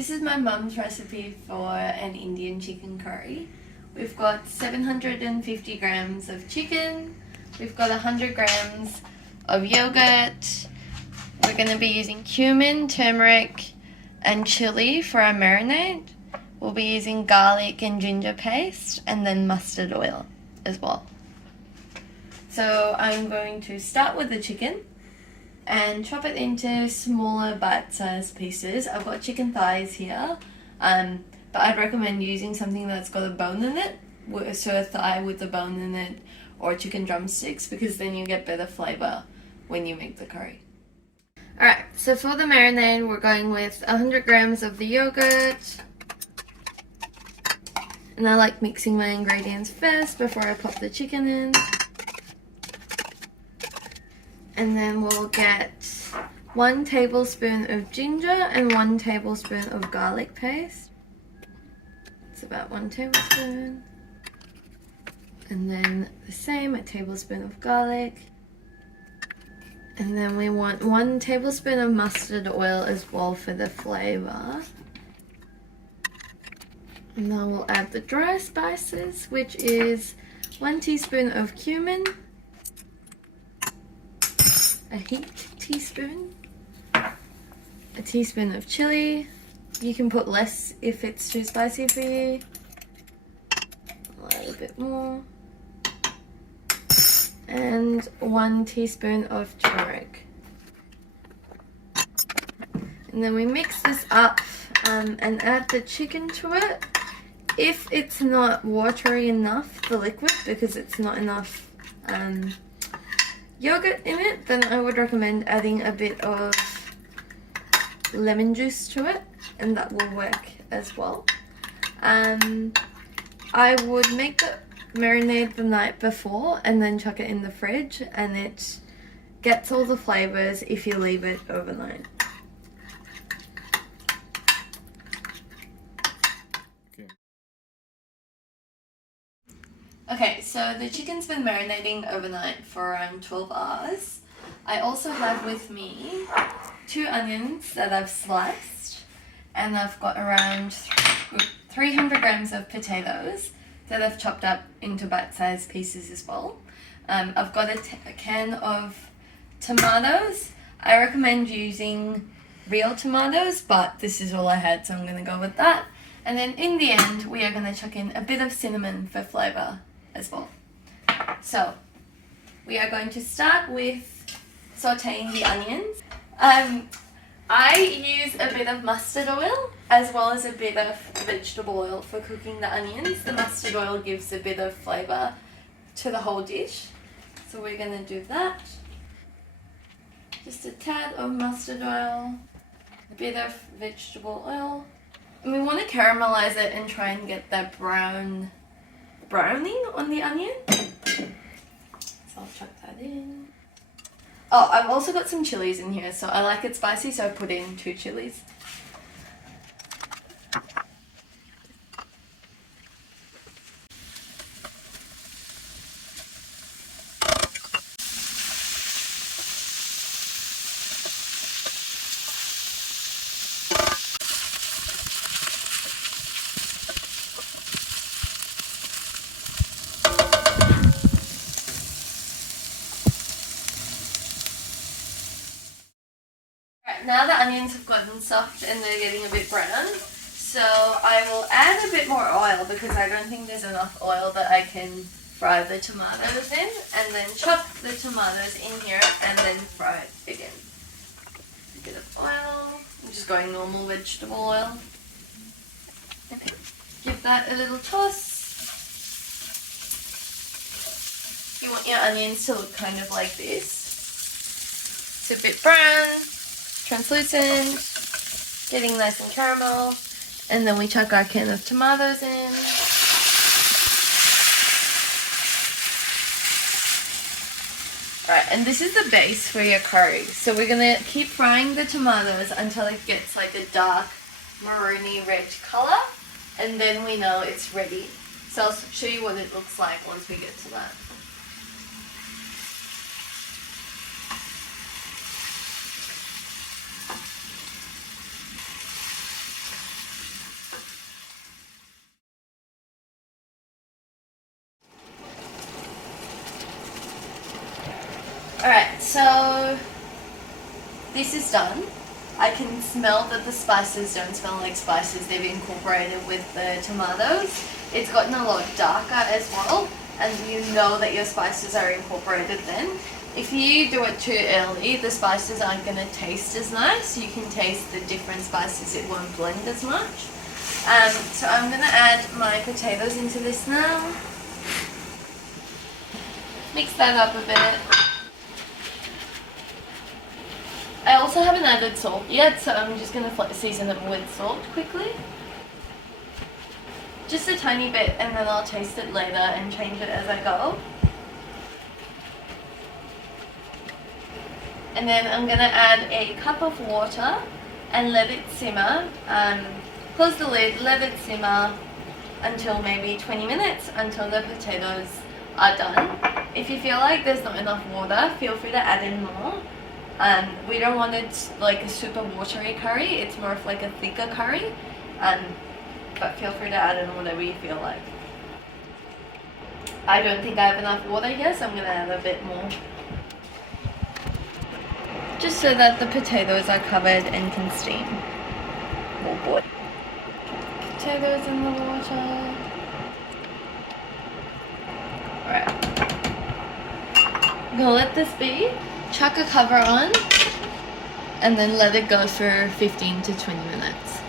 This is my mum's recipe for an Indian chicken curry. We've got 750 grams of chicken, we've got 100 grams of yogurt, we're going to be using cumin, turmeric and chili for our marinade. We'll be using garlic and ginger paste and then mustard oil as well. So I'm going to start with the chicken and chop it into smaller bite-sized pieces. I've got chicken thighs here, but I'd recommend using something that's got a bone in it, so a thigh with a bone in it, or chicken drumsticks, because then you get better flavour when you make the curry. Alright, so for the marinade we're going with 100 grams of the yogurt, and I like mixing my ingredients first before I pop the chicken in. And then we'll get 1 tablespoon of ginger and 1 tablespoon of garlic paste. It's about 1 tablespoon. And then the same, a tablespoon of garlic. And then we want 1 tablespoon of mustard oil as well for the flavour. And then we'll add the dry spices, which is 1 teaspoon of cumin, a heaped teaspoon, a teaspoon of chili. You can put less if it's too spicy for you. I'll add a bit more. And 1 teaspoon of turmeric. And then we mix this up and add the chicken to it. If it's not watery enough, the liquid, because it's not enough yogurt in it, then I would recommend adding a bit of lemon juice to it, and that will work as well. I would make the marinade the night before and then chuck it in the fridge, and it gets all the flavours if you leave it overnight. Okay, so the chicken's been marinating overnight for around 12 hours. I also have with me 2 onions that I've sliced, and I've got around 300 grams of potatoes that I've chopped up into bite-sized pieces as well. I've got a can of tomatoes. I recommend using real tomatoes, but this is all I had, so I'm going to go with that. And then in the end, we are going to chuck in a bit of cinnamon for flavour as well. So we are going to start with sauteing the onions. I use a bit of mustard oil as well as a bit of vegetable oil for cooking the onions. The mustard oil gives a bit of flavour to the whole dish. So we're going to do that. Just a tad of mustard oil, a bit of vegetable oil. And we want to caramelise it and try and get that browning on the onion. So I'll chuck that in. Oh, I've also got some chilies in here, so I like it spicy, so I put in 2 chilies. Now the onions have gotten soft and they're getting a bit brown, so I will add a bit more oil because I don't think there's enough oil that I can fry the tomatoes in, and then chop the tomatoes in here and then fry it again. A bit of oil. I'm just going normal vegetable oil. Okay, give that a little toss. You want your onions to look kind of like this. It's a bit brown, translucent, getting nice and caramel, and then we chuck our can of tomatoes in. Alright, and this is the base for your curry. So we're going to keep frying the tomatoes until it gets like a dark maroony red colour, and then we know it's ready. So I'll show you what it looks like once we get to that. So this is done. I can smell that the spices don't smell like spices they've incorporated with the tomatoes. It's gotten a lot darker as well, and you know that your spices are incorporated then. If you do it too early, the spices aren't going to taste as nice. You can taste the different spices, it won't blend as much. So I'm going to add my potatoes into this now. Mix that up a bit. I also haven't added salt yet, so I'm just going to season them with salt quickly. Just a tiny bit, and then I'll taste it later and change it as I go. And then I'm going to add a cup of water and let it simmer. Close the lid, let it simmer until maybe 20 minutes, until the potatoes are done. If you feel like there's not enough water, feel free to add in more. We don't want it like a super watery curry, it's more of like a thicker curry, but feel free to add in whatever you feel like. I don't think I have enough water here, so I'm going to add a bit more. Just so that the potatoes are covered and can steam. Oh boy. Potatoes in the water. Alright. I'm going to let this be. Chuck a cover on and then let it go for 15 to 20 minutes.